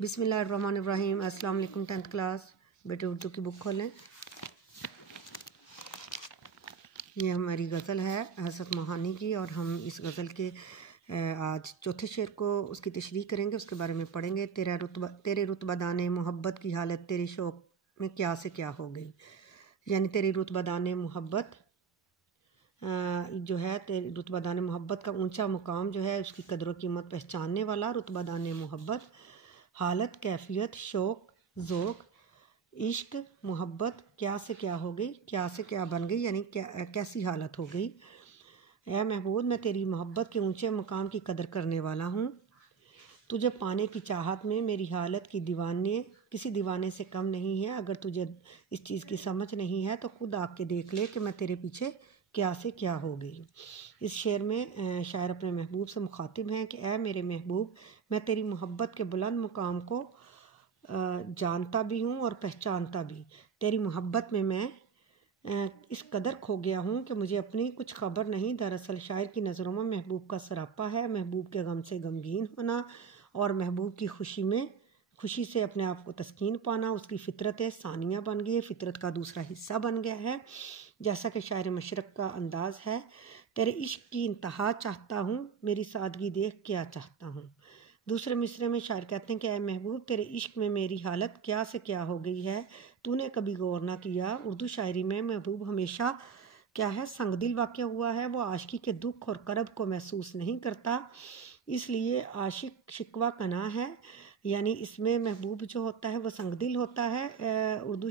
बिस्मिल्लाहिर्रहमानिर्रहीम। अस्सलाम वालेकुम 10th क्लास। बेटे उर्दू की बुक खोलें। ये हमारी गज़ल है हज़रत मोहानी की, और हम इस गज़ल के आज चौथे शेर को उसकी तशरीह करेंगे, उसके बारे में पढ़ेंगे। तेरे रुतबा-दाने मोहब्बत की हालत तेरे शौक़ में क्या से क्या हो गई। यानी तेरी रुतबा-दाने मोहब्बत जो है, तेरी रुतबा-दाने मोहब्बत का ऊंचा मुकाम जो है, उसकी कदर कीमत पहचानने वाला रुतबा-दाने मोहब्बत, हालत, कैफियत, शौक़, ज़ौक़, इश्क, मोहब्बत क्या से क्या हो गई, क्या से क्या बन गई, यानी क्या कैसी हालत हो गई। ऐ महबूब, मैं तेरी मोहब्बत के ऊंचे मुकाम की कदर करने वाला हूँ। तुझे पाने की चाहत में मेरी हालत की दीवाने किसी दीवाने से कम नहीं है। अगर तुझे इस चीज़ की समझ नहीं है तो खुद आके देख ले कि मैं तेरे पीछे क्या से क्या हो गई। इस शेर में शायर अपने महबूब से मुखातिब हैं कि ऐ मेरे महबूब, मैं तेरी मोहब्बत के बुलंद मुकाम को जानता भी हूँ और पहचानता भी। तेरी मोहब्बत में मैं इस कदर खो गया हूँ कि मुझे अपनी कुछ खबर नहीं। दरअसल शायर की नज़रों में महबूब का सरापा है, महबूब के गम से गमगीन होना और महबूब की खुशी से अपने आप को तस्कीन पाना उसकी फ़ितरत सानिया बन गई है, फ़ितरत का दूसरा हिस्सा बन गया है। जैसा कि शायर मशरक़ का अंदाज़ है, तेरे इश्क की इंतहा चाहता हूँ, मेरी सादगी देख क्या चाहता हूँ। दूसरे मिसरे में शायर कहते हैं कि ऐ महबूब, तेरे इश्क में मेरी हालत क्या से क्या हो गई है, तूने कभी गौर ना किया। उर्दू शायरी में महबूब हमेशा क्या है, संगदिल वाक़या हुआ है। वो आशिकी के दुख और करब को महसूस नहीं करता, इसलिए आशिक शिकवा कना है। यानी इसमें महबूब जो होता है वो संगदिल होता है। उर्दू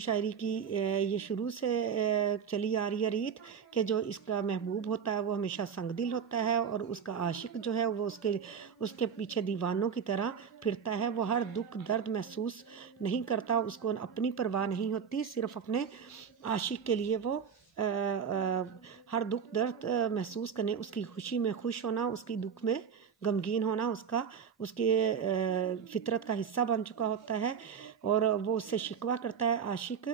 शायरी की ये शुरू से चली आ रही है रीत कि जो इसका महबूब होता है वो हमेशा संगदिल होता है, और उसका आशिक जो है वो उसके पीछे दीवानों की तरह फिरता है। वो हर दुख दर्द महसूस नहीं करता, उसको अपनी परवाह नहीं होती, सिर्फ अपने आशिक के लिए वो हर दुख दर्द महसूस करने, उसकी खुशी में खुश होना, उसकी दुख में गमगीन होना उसके फितरत का हिस्सा बन चुका होता है। और वो उससे शिकवा करता है आशिक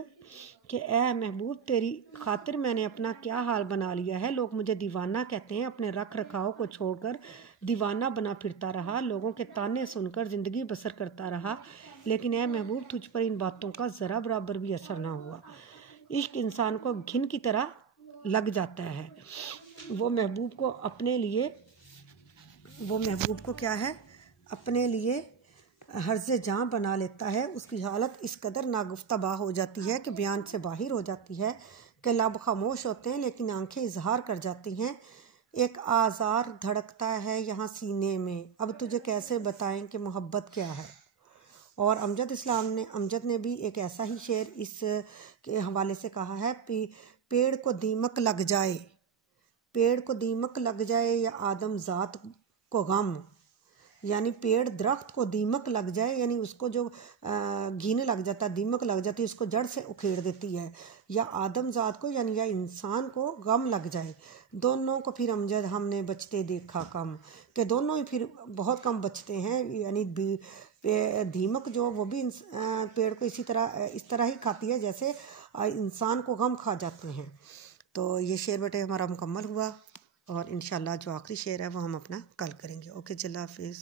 कि ऐ महबूब, तेरी खातिर मैंने अपना क्या हाल बना लिया है। लोग मुझे दीवाना कहते हैं, अपने रख रखाव को छोड़कर दीवाना बना फिरता रहा, लोगों के ताने सुनकर ज़िंदगी बसर करता रहा, लेकिन ऐ महबूब, तुझ पर इन बातों का ज़रा बराबर भी असर ना हुआ। इश्क इंसान को घिन की तरह लग जाता है। वो महबूब को क्या है, अपने लिए हर्ज़े जाँ बना लेता है। उसकी हालत इस कदर नागुफ्ताबा हो जाती है कि बयान से बाहर हो जाती है कि लब खामोश होते हैं लेकिन आंखें इजहार कर जाती हैं। एक आज़ार धड़कता है यहाँ सीने में, अब तुझे कैसे बताएं कि मोहब्बत क्या है। और अमजद ने भी एक ऐसा ही शेर इस के हवाले से कहा है, पेड़ को दीमक लग जाए या आदम ज़ात को गम। यानी पेड़ दरख्त को दीमक लग जाए, यानी उसको जो घिन लग जाता है, दीमक लग जाती है, उसको जड़ से उखेड़ देती है, या आदम ज़ात को यानी या इंसान को गम लग जाए। दोनों को फिर अमजद हमने बचते देखा कम, कि दोनों ही फिर बहुत कम बचते हैं। यानी दीमक जो वो भी पेड़ को इस तरह ही खाती है जैसे इंसान को गम खा जाते हैं। तो ये शेर बेटे हमारा मुकम्मल हुआ, और इंशाल्लाह जो आखिरी शेर है वो हम अपना कल करेंगे। ओके, अल्लाह हाफिज़।